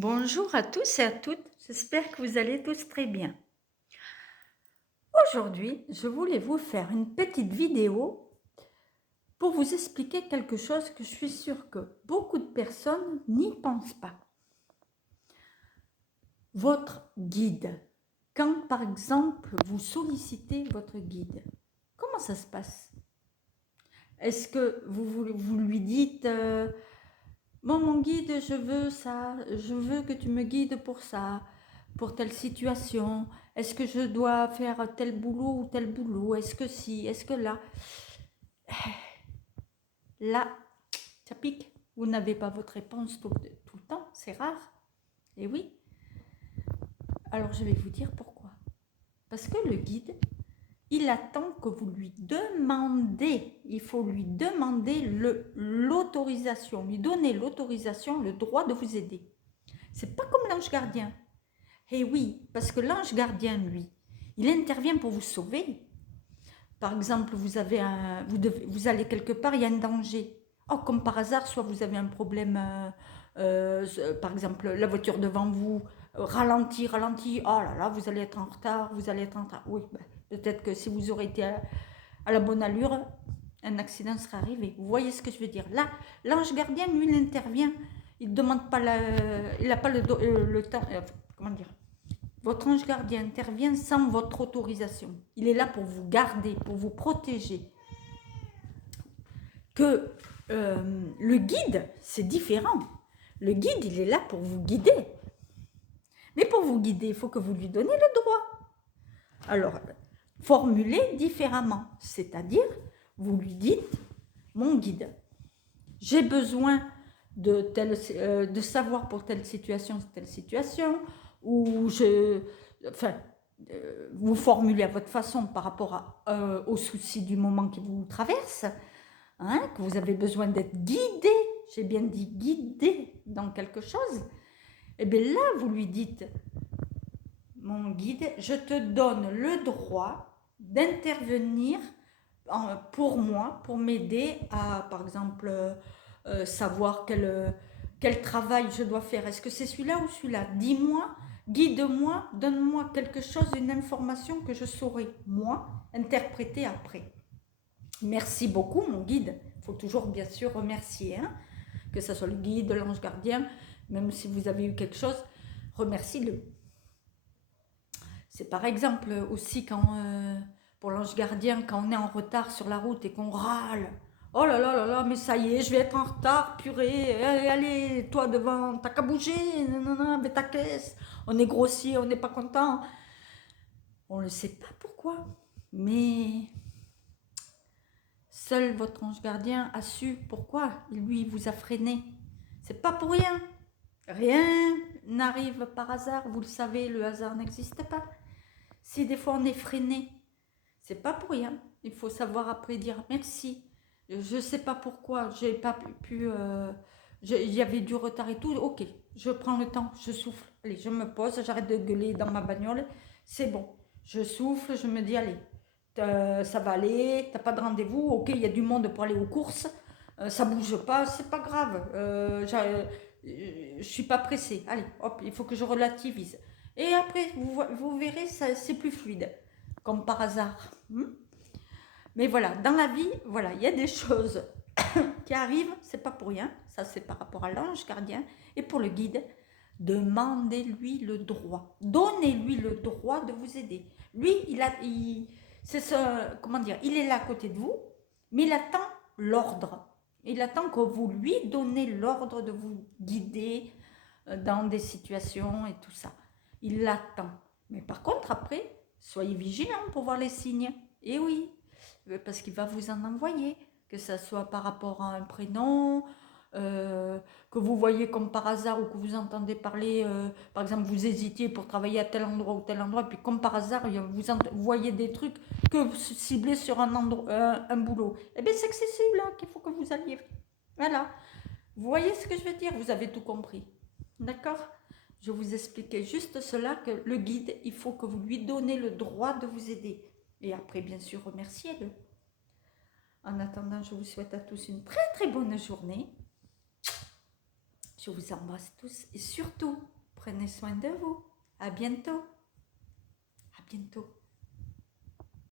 Bonjour à tous et à toutes, j'espère que vous allez tous très bien. Aujourd'hui, je voulais vous faire une petite vidéo pour vous expliquer quelque chose que je suis sûre que beaucoup de personnes n'y pensent pas. Votre guide. Quand par exemple vous sollicitez votre guide, comment ça se passe? Est-ce que vous lui dites bon, mon guide, je veux ça, je veux que tu me guides pour ça, pour telle situation. Est-ce que je dois faire tel boulot ou tel boulot? Est-ce que si, est-ce que là? Là, ça pique. Vous n'avez pas votre réponse tout le temps, c'est rare. Et oui. Alors je vais vous dire pourquoi. Parce que le guide, il attend que vous lui demandez, il faut lui demander l'autorisation, lui donner l'autorisation, le droit de vous aider. C'est pas comme l'ange gardien. Eh oui, parce que l'ange gardien, lui, il intervient pour vous sauver. Par exemple, vous allez quelque part, il y a un danger. Oh, comme par hasard, soit vous avez un problème, par exemple, la voiture devant vous ralentit, oh là là, vous allez être en retard, vous allez être en retard. Oui, ben, peut-être que si vous aurez été à la bonne allure, un accident serait arrivé. Vous voyez ce que je veux dire? Là, l'ange gardien, lui, il intervient. Il ne demande pas il n'a pas le temps, comment dire? Votre ange gardien intervient sans votre autorisation. Il est là pour vous garder, pour vous protéger. Que le guide, c'est différent. Le guide, il est là pour vous guider. Mais pour vous guider, il faut que vous lui donniez le droit. Alors, formulez différemment. C'est-à-dire, vous lui dites, mon guide, j'ai besoin de savoir pour telle situation, ou vous formulez à votre façon par rapport aux soucis du moment qui vous traverse, hein, que vous avez besoin d'être guidé, j'ai bien dit guidé dans quelque chose, et bien là, vous lui dites, mon guide, je te donne le droit d'intervenir pour moi, pour m'aider à, par exemple, savoir quel travail je dois faire. Est-ce que c'est celui-là ou celui-là? Dis-moi, guide-moi, donne-moi quelque chose, une information que je saurai, moi, interpréter après. Merci beaucoup, mon guide. Il faut toujours, bien sûr, remercier, hein, que ce soit le guide, l'ange gardien, même si vous avez eu quelque chose, remercie-le. C'est par exemple aussi quand, pour l'ange gardien, quand on est en retard sur la route et qu'on râle. Oh là là là là, mais ça y est, je vais être en retard, purée. Allez, allez, toi devant, t'as qu'à bouger, non, mais ta caisse. On est grossier, on n'est pas content. On ne sait pas pourquoi, mais seul votre ange gardien a su pourquoi. Lui, il vous a freiné. C'est pas pour rien. Rien n'arrive par hasard, vous le savez, le hasard n'existe pas. Si des fois on est freiné, c'est pas pour rien. Il faut savoir après dire merci. Je sais pas pourquoi, j'ai pas pu. Il y avait du retard et tout. Ok, je prends le temps, je souffle. Allez, je me pose, j'arrête de gueuler dans ma bagnole. C'est bon. Je souffle, je me dis allez, ça va aller. T'as pas de rendez-vous. Ok, il y a du monde pour aller aux courses. Ça bouge pas, c'est pas grave. Je suis pas pressée. Allez, hop, il faut que je relativise. Et après, vous verrez, c'est plus fluide, comme par hasard. Mais voilà, dans la vie, voilà, il y a des choses qui arrivent, c'est pas pour rien. Ça, c'est par rapport à l'ange gardien. Et pour le guide, demandez-lui le droit. Donnez-lui le droit de vous aider. Lui, c'est ce, comment dire, il est là à côté de vous, mais il attend l'ordre. Il attend que vous lui donnez l'ordre de vous guider dans des situations et tout ça. Il l'attend. Mais par contre, après, soyez vigilants pour voir les signes. Et oui, parce qu'il va vous en envoyer, que ça soit par rapport à un prénom, que vous voyez comme par hasard ou que vous entendez parler, par exemple, vous hésitiez pour travailler à tel endroit ou tel endroit, puis comme par hasard, vous voyez des trucs que vous ciblez sur un boulot. Eh bien, c'est que c'est celui-là qu'il faut que vous alliez. Voilà. Vous voyez ce que je veux dire? Vous avez tout compris. D'accord? Je vous expliquais juste cela, que le guide, il faut que vous lui donnez le droit de vous aider. Et après, bien sûr, remerciez-le. En attendant, je vous souhaite à tous une très très bonne journée. Je vous embrasse tous et surtout, prenez soin de vous. À bientôt. À bientôt.